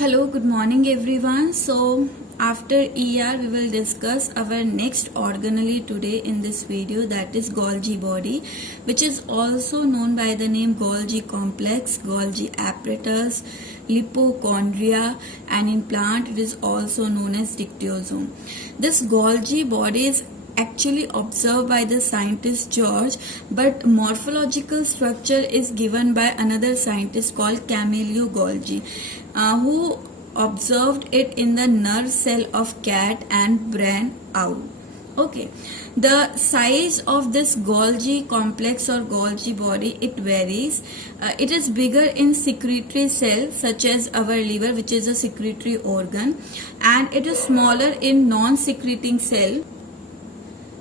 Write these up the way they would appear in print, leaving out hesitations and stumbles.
Hello, good morning everyone. So after ER we will discuss our next organelle today in this video, that is Golgi body, which is also known by the name Golgi complex, Golgi apparatus, lipochondria, and in plant it is also known as dictyosome. This Golgi body is actually observed by the scientist George, but morphological structure is given by another scientist called Camillo Golgi, who observed it in the nerve cell of cat and brain owl. Okay, the size of this Golgi complex or Golgi body, it varies. It is bigger in secretory cell such as our liver, which is a secretory organ, and it is smaller in non-secreting cell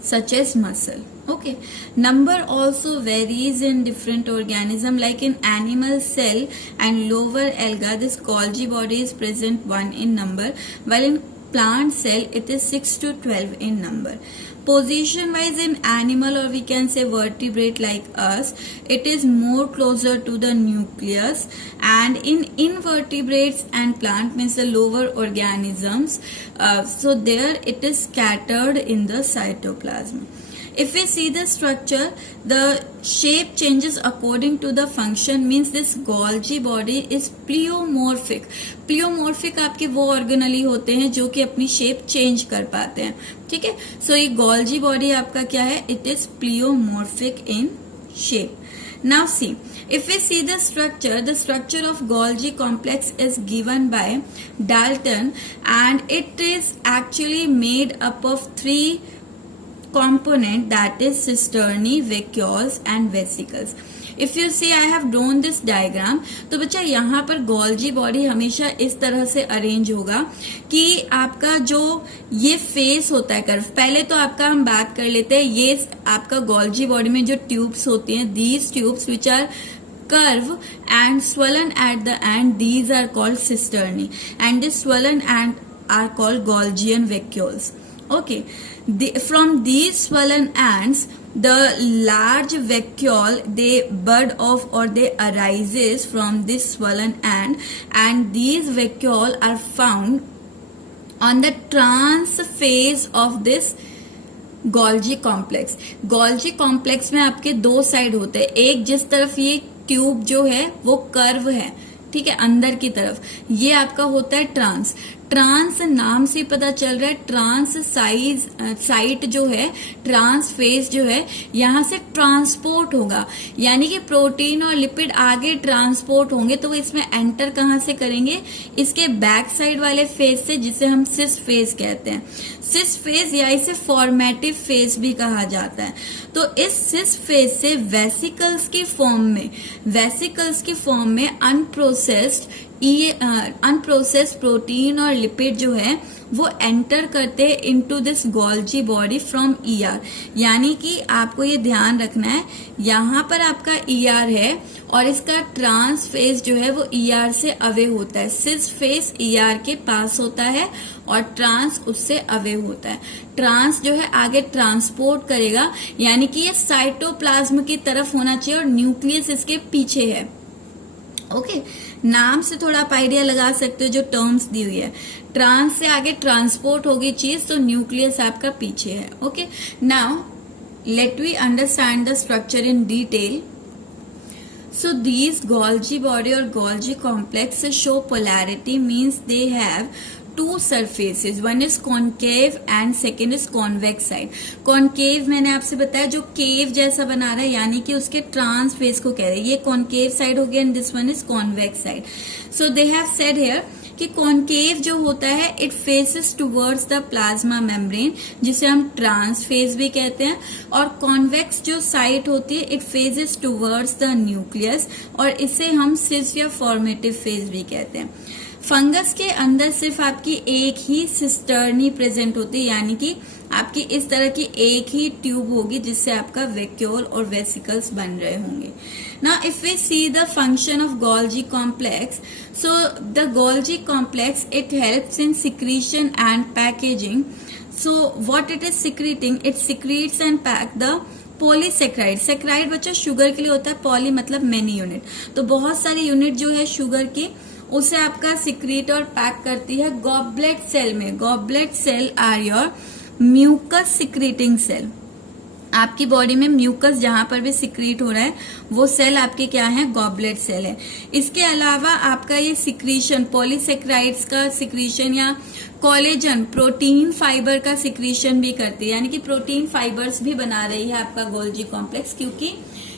such as muscle. Okay, number also varies in different organism, like in animal cell and lower alga this Golgi body is present 1 in number, while in plant cell it is 6 to 12 in number. Position wise, in animal or we can say vertebrate like us, it is more closer to the nucleus, and in invertebrates and plant means the lower organisms, so there it is scattered in the cytoplasm. If we see the structure, the shape changes according to the function, means this Golgi body is pleomorphic. Pleomorphic आपके वो organelle होते हैं जो कि अपनी shape change कर पाते हैं. ठीक है, सो ये Golgi बॉडी आपका क्या है, it is pleomorphic in shape. Now see, if we see the structure of Golgi complex is given by Dalton, and it is actually made up of 3 component, that is cisternae, vacuoles and vesicles. If you see I have drawn this diagram, तो बच्चा यहाँ पर Golgi body हमेशा इस तरह से arrange होगा कि आपका जो ये फेस होता है कर्व, पहले तो आपका हम बात कर लेते हैं, ये आपका Golgi बॉडी में जो ट्यूब्स होती हैं, these tubes which are curve and swollen at the end, these are called cisternae, and this swollen end are called Golgian vacuoles. Okay, from these swollen ends, the large vacuole they bud off or they arises from this swollen end, and these vacuole are found on the trans phase of this Golgi complex. Golgi complex में आपके 2 side होते हैं, एक जिस तरफ ये tube जो है वो कर्व है, ठीक है, अंदर की तरफ, ये आपका होता है ट्रांस. ट्रांस नाम से पता चल रहा है, ट्रांस साइट जो है, ट्रांस फेज जो है, यहां से ट्रांसपोर्ट होगा, यानी कि प्रोटीन और लिपिड आगे ट्रांसपोर्ट होंगे, तो वो इसमें एंटर कहां से करेंगे, इसके बैक साइड वाले फेज से, जिसे हम सिस फेज कहते हैं. सिस फेज या इसे फॉर्मेटिव फेज भी कहा जाता है. तो इस सिस फेज से वेसिकल्स की फॉर्म में अनप्रोसेस्ड प्रोटीन और लिपिड जो है वो एंटर करते हैं into this Golgi body from ER. यानी कि आपको ये ध्यान रखना है, यहाँ पर आपका ER है और इसका ट्रांस फेज जो है वो ER से अवे होता है. सिस फेज ER के पास होता है और ट्रांस उससे अवे होता है. ट्रांस जो है आगे ट्रांसपोर्ट करेगा, यानी कि ये साइटोप्लाज्म की तरफ होना चाहिए और न्यूक्लियस इसके पीछे है. ओके, नाम से थोड़ा आप आइडिया लगा सकते हो जो टर्म्स दी हुई है. ट्रांस से आगे ट्रांसपोर्ट होगी चीज, तो न्यूक्लियस आपका पीछे है. Okay, now let we understand the structure in detail. So these Golgi body or Golgi complex show polarity, means they have 2 surfaces, one is concave and second is convex side. Concave मैंने आपसे बताया जो केव जैसा बना रहा है, यानी कि उसके ट्रांस फेस को कह रहे हैं, ये concave side हो गया and this one is convex side. So they have said here कि कॉन्केव जो होता है it faces towards the plasma membrane, जिसे हम ट्रांस फेज भी कहते हैं, और कॉन्वेक्स जो साइट होती है it faces towards the nucleus, और इसे हम सिस या फॉर्मेटिव फेज भी कहते हैं. फंगस के अंदर सिर्फ आपकी एक ही सिस्टर्नी प्रेजेंट होती है, यानी कि आपकी इस तरह की एक ही ट्यूब होगी जिससे आपका वैक्यूल और वेसिकल्स बन रहे होंगे. Now if we see the function of Golgi complex, so the Golgi complex it helps in secretion and packaging. So what it is secreting, it secretes and pack the polysaccharide. Saccharide बच्चा sugar के लिए होता है, poly मतलब many unit, तो बहुत सारे unit जो है शुगर की उसे आपका सिक्रीट और पैक करती है गॉबलेट सेल में। Goblet cell are your mucus secreting cell. आपकी बॉडी में म्यूकस जहां पर भी सिक्रीट हो रहा है वो सेल आपके क्या है, गॉबलेट सेल है। इसके अलावा आपका ये सिक्रीशन पॉलीसेक्राइड्स का सिक्रीशन या कोलेजन प्रोटीन फाइबर का सिक्रीशन भी करती है, यानी कि प्रोटीन फाइबर्स भी बना रही है आपका गोल्जी कॉम्प्लेक्स, क्योंकि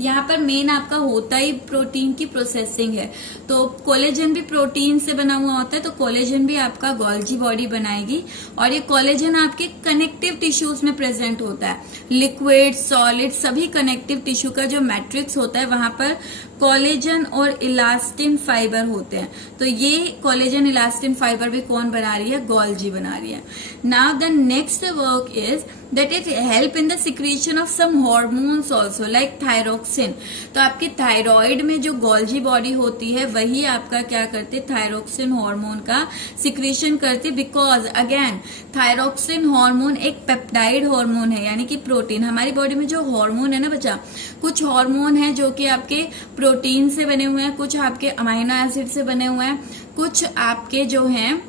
यहाँ पर मेन आपका होता ही प्रोटीन की प्रोसेसिंग है। तो कोलेजन भी प्रोटीन से बना हुआ होता है, तो कोलेजन भी आपका गोल्जी बॉडी बनाएगी। और ये कोलेजन आपके कनेक्टिव टिश्यूज में प्रेजेंट होता है। लिक्विड सॉलिड सभी कनेक्टिव टिश्यू का जो मैट्रिक्स होता है वहां पर कोलेजन और इलास्टिन फाइबर होते हैं। तो ये कोलेजन इलास्टिन फाइबर भी कौन बना रही है, गोल्जी बना रही है। Now the next work is that it help in the secretion of some hormones also like thyroxine। तो आपकी थायराइड में जो गोल्जी बॉडी होती है वही आपका क्या करते, थायरोक्सिन हार्मोन का सिक्रीशन करते, बिकॉज अगेन थायरोक्सिन हार्मोन एक पेप्टाइड हार्मोन है, यानी कि प्रोटीन। हमारी बॉडी में जो हार्मोन है ना बच्चा, कुछ हार्मोन है जो कि आपके प्रोटीन से बने हुए हैं, कुछ आपके अमाइनो एसिड से बने हुए हैं, कुछ आपके जो हैं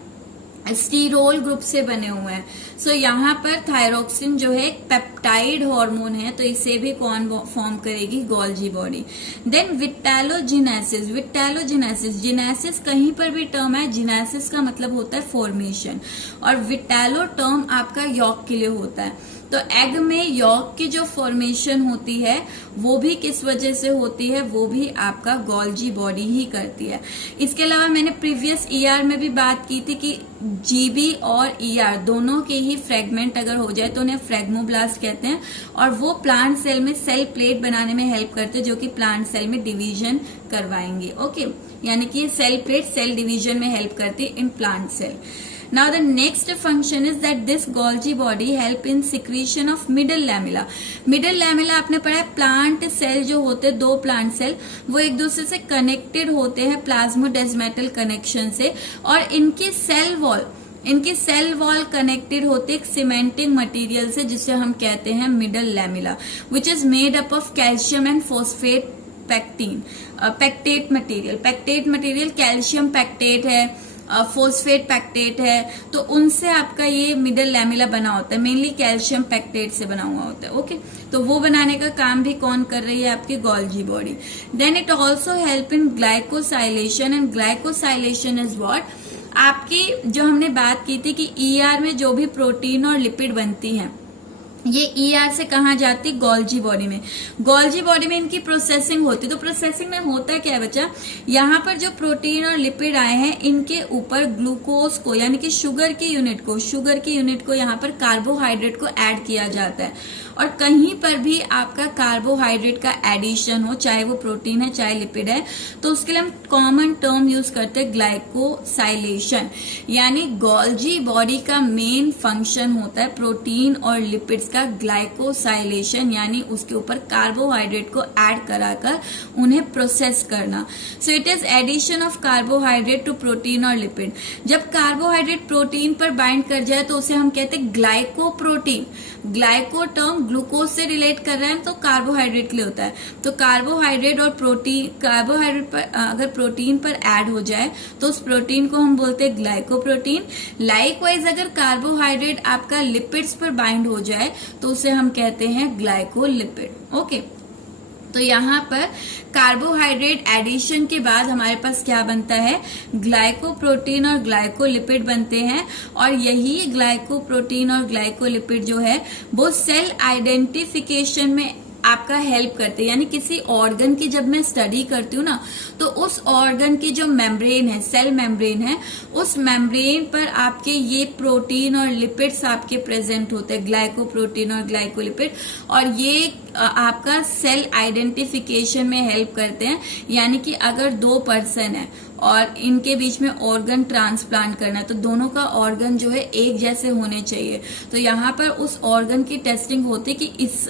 स्टीरोल ग्रुप से बने हुए हैं। सो यहाँ पर थायरोक्सिन जो है एक पेप्टाइड हार्मोन है, तो इसे भी कौन फॉर्म करेगी, गोल्जी बॉडी। देन विटेलोजिनेसिस। विटेलोजिनेसिस, जिनेसिस कहीं पर भी टर्म है, जिनेसिस का मतलब होता है फॉर्मेशन, और विटेलो टर्म आपका यॉक के लिए होता है। तो एग में यॉक की जो फॉर्मेशन होती है वो भी किस वजह से होती है, वो भी आपका गोल्जी बॉडी ही करती है। इसके अलावा मैंने प्रीवियस ईआर में भी बात की थी कि जीबी और ईआर दोनों के ही फ्रेगमेंट अगर हो जाए तो उन्हें फ्रेगमोब्लास्ट कहते हैं, और वो प्लांट सेल में सेल प्लेट बनाने में हेल्प करते हैं, जो कि प्लांट सेल में डिवीजन करवाएंगे। ओके, यानी कि सेल प्लेट सेल डिवीजन में हेल्प करती है in plant cell. Now the next function is that this Golgi body help in secretion of middle lamella। Middle lamella आपने पढ़ा है, प्लांट सेल जो होते हैं, दो प्लांट सेल वो एक दूसरे से कनेक्टेड होते हैं प्लाज्मोडेस्मेटल कनेक्शन से, और इनकी सेल वॉल कनेक्टेड होते एक सीमेंटिंग मटेरियल से, जिसे हम कहते हैं middle lamella, which is made up of calcium and phosphate pectate material calcium pectate है, फोस्फेट पैक्टेट है, तो उनसे आपका ये मिडल लैमेला बना होता है, मेनली कैल्शियम पैक्टेट से बना हुआ होता है। ओके, तो वो बनाने का काम भी कौन कर रही है, आपकी Golgi body. Then it also help in glycosylation, and glycosylation is what, आपकी जो हमने बात की थी कि ईआर में जो भी प्रोटीन और लिपिड बनती हैं ये ईआर से कहाँ जाती, गोल्जी बॉडी में। गोल्जी बॉडी में इनकी प्रोसेसिंग होती, तो प्रोसेसिंग में होता क्या है बच्चा, यहाँ पर जो प्रोटीन और लिपिड आए हैं इनके ऊपर ग्लूकोज को, यानी कि शुगर की यूनिट को यहाँ पर कार्बोहाइड्रेट को ऐड किया जाता है। और कहीं पर भी आपका कार्बोहाइड्रेट का एडिशन हो, चाहे वो प्रोटीन है चाहे लिपिड है, तो उसके लिए हम कॉमन टर्म यूज करते हैं ग्लाइकोसाइलेशन। यानी गोल्जी बॉडी का मेन फंक्शन होता है प्रोटीन और लिपिड्स का ग्लाइकोसाइलेशन, यानी उसके ऊपर कार्बोहाइड्रेट को ऐड कराकर उन्हें प्रोसेस करना। So it is addition of carbohydrate to protein और लिपिड। जब कार्बोहाइड्रेट प्रोटीन पर बाइंड कर जाए तो उसे हम कहते हैं ग्लाइकोप्रोटीन। ग्लाइको टर्म ग्लूकोज से रिलेट कर रहे हैं तो कार्बोहाइड्रेट के लिए होता है। तो कार्बोहाइड्रेट और प्रोटीन, कार्बोहाइड्रेट पर अगर प्रोटीन पर ऐड हो जाए तो उस प्रोटीन को हम बोलते हैं ग्लाइकोप्रोटीन। लाइकवाइज अगर कार्बोहाइड्रेट आपका लिपिड्स पर बाइंड हो जाए तो उसे हम कहते हैं ग्लाइकोलिपिड। ओके, तो यहाँ पर कार्बोहाइड्रेट एडिशन के बाद हमारे पास क्या बनता है, ग्लाइकोप्रोटीन और ग्लाइकोलिपिड बनते हैं। और यही ग्लाइकोप्रोटीन और ग्लाइकोलिपिड जो है वो सेल आइडेंटिफिकेशन में आपका हेल्प करते हैं। यानी किसी ऑर्गन की जब मैं स्टडी करती हूँ ना, तो उस ऑर्गन की जो मेम्ब्रेन है, सेल मेम्ब्रेन है, उस मेम्ब्रेन पर आपके ये प्रोटीन और लिपिड्स आपके प्रेजेंट होते हैं, ग्लाइकोप्रोटीन और ग्लाइकोलिपिड, और ये आपका सेल आइडेंटिफिकेशन में हेल्प करते हैं। यानी कि अगर दो पर्सन है और इनके बीच में ऑर्गन ट्रांसप्लांट करना है तो दोनों का ऑर्गन जो है एक जैसे होने चाहिए। तो यहाँ पर उस ऑर्गन की टेस्टिंग होती है कि इस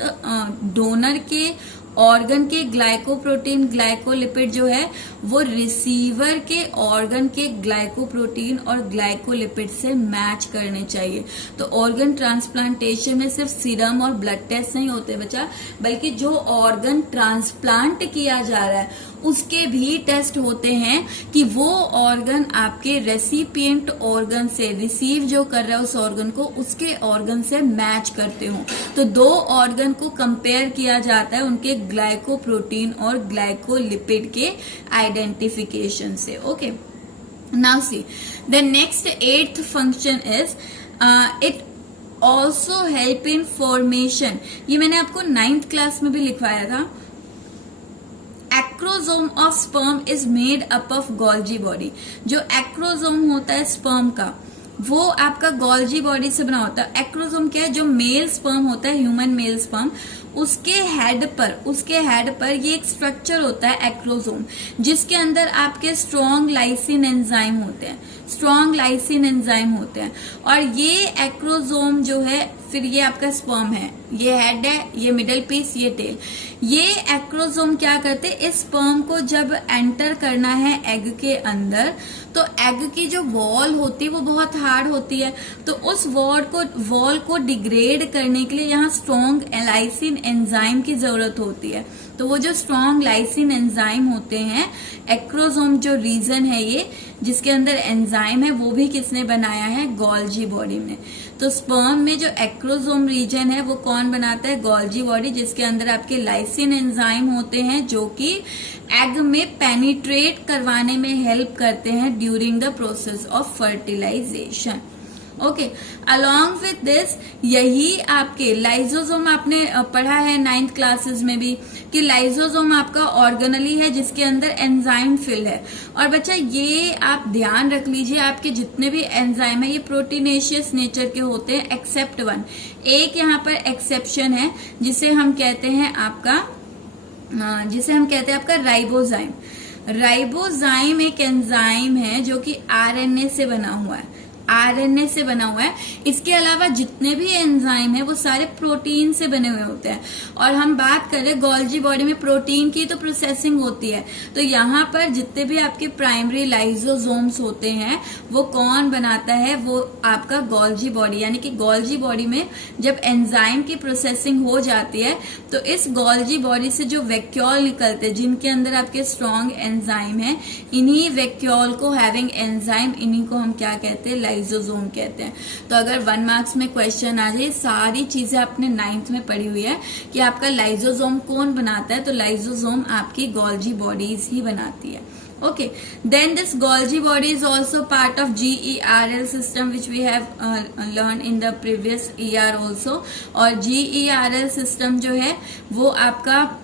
डोनर के ऑर्गन के ग्लाइकोप्रोटीन ग्लाइकोलिपिड जो है वो रिसीवर के ऑर्गन के ग्लाइकोप्रोटीन और ग्लाइकोलिपिड से मैच करने चाहिए। तो ऑर्गन ट्रांसप्लांटेशन में सिर्फ सीरम और ब्लड टेस्ट नहीं होते बच्चा, बल्कि जो ऑर्गन ट्रांसप्लांट किया जा रहा है उसके भी टेस्ट होते हैं कि वो ऑर्गन आपके रेसिपिएंट ऑर्गन से, रिसीव जो कर रहा है उस ऑर्गन को, उसके ऑर्गन से मैच करते हो। तो दो ऑर्गन को कंपेयर किया जाता है उनके ग्लाइकोप्रोटीन और ग्लाइकोलिपिड के आइडेंटिफिकेशन से। Okay, now see the next 8th function is it also help in formation. ये मैंने आपको 9th क्लास में भी लिखवाया था। Acrosome of sperm is made up of Golgi body. जो एक्रोसोम होता है स्पर्म का, वो आपका गोल्जी बॉडी से बना होता है। एक्रोसोम क्या है? जो मेल स्पर्म होता है, ह्यूमन मेल स्पर्म, उसके हेड पर ये एक स्ट्रक्चर होता है एक्रोसोम, जिसके अंदर आपके स्ट्रॉन्ग लाइसिन एंजाइम होते हैं। और ये एक्रोसोम जो है, फिर ये आपका स्पर्म है, ये हेड है, ये मिडल पीस, ये टेल। ये एक्रोसोम क्या करते हैं? इस स्पर्म को जब एंटर करना है एग के अंदर, तो एग की जो वॉल होती है वो बहुत हार्ड होती है। तो उस वॉल को डिग्रेड करने के लिए यहाँ स्ट्रॉन्ग लाइसिन एंजाइम की जरूरत होती है। तो वो जो स्ट्रॉन्ग लाइसिन एंजाइम होते हैं, एक्रोसोम जो रीजन है ये जिसके अंदर एंजाइम है, वो भी किसने बनाया है? गोल्जी बॉडी ने। तो स्पर्म में जो एक्रोसोम रीजन है वो कौन बनाता है? गोल्जी बॉडी, जिसके अंदर आपके लाइसिन एंजाइम होते हैं जो कि एग में पेनिट्रेट करवाने में हेल्प करते हैं during the process of fertilisation. Okay, along with this, यही आपके लाइजोसोम आपने पढ़ा है 9th क्लासेस में भी कि लाइजोसोम आपका ऑर्गेनली है जिसके अंदर एंजाइम फिल है। और बच्चा ये आप ध्यान रख लीजिए, आपके जितने भी एंजाइम है ये प्रोटीनेशियस नेचर के होते हैं एक्सेप्ट वन। एक यहाँ पर एक्सेप्शन है जिसे हम कहते हैं आपका राइबोजाइम। राइबोजाइम एक एंजाइम है जो कि आरएनए से बना हुआ है। इसके अलावा जितने भी एंजाइम है वो सारे प्रोटीन से बने हुए होते हैं। और हम बात करें गोल्जी बॉडी में प्रोटीन की, तो प्रोसेसिंग होती है। तो यहाँ पर जितने भी आपके प्राइमरी लाइजोसोम्स होते हैं वो कौन बनाता है? वो आपका गोल्जी बॉडी। यानी कि गोल्जी बॉडी में जब एंजाइम की प्रोसेसिंग हो जाती है तो इस गोल्जी बॉडी से जो वैक्यूल निकलते हैं जिनके अंदर आपके स्ट्रॉन्ग एंजाइम है, इन्हीं वैक्यूल को, हैविंग एंजाइम, इन्हीं को हम क्या कहते हैं? लाइजोसोम कहते हैं। तो अगर 1 मार्क्स में क्वेश्चन आ जाए, सारी चीजें आपने 9th में पढ़ी हुई है कि आपका लाइजोसोम कौन बनाता है, तो लाइजोसोम आपकी गोल्जी बॉडीज ही बनाती है। Okay, then this Golgi body is also part of GERL system which we have learned in the previous ER also। और GERL system जो है वो आपका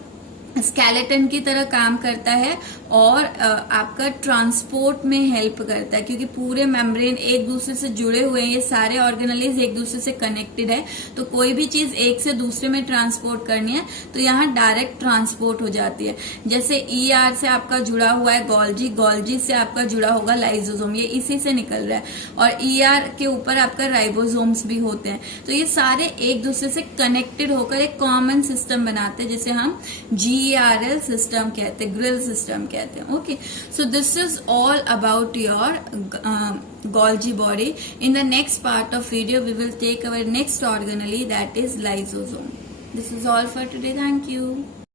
स्केलेटन की तरह काम करता है और आपका ट्रांसपोर्ट में हेल्प करता है, क्योंकि पूरे मेम्ब्रेन एक दूसरे से जुड़े हुए हैं, ये सारे ऑर्गेनेलिज एक दूसरे से कनेक्टेड है। तो कोई भी चीज एक से दूसरे में ट्रांसपोर्ट करनी है तो यहाँ डायरेक्ट ट्रांसपोर्ट हो जाती है। जैसे ER से आपका जुड़ा हुआ है गोल्जी, गोल्जी से आपका जुड़ा होगा लाइजोसोम, ये इसी से निकल रहा है। और ER के ऊपर आपका राइबोसोम्स भी होते हैं। तो ये सारे एक दूसरे से कनेक्टेड होकर एक कॉमन सिस्टम बनाते हैं जिसे हम GERL सिस्टम कहते हैं, ग्रिल सिस्टम कहते हैं। Okay, so this is all about your Golgi body. In the next part of video we will take our next organelle, that is lysosome. This is all for today. Thank you.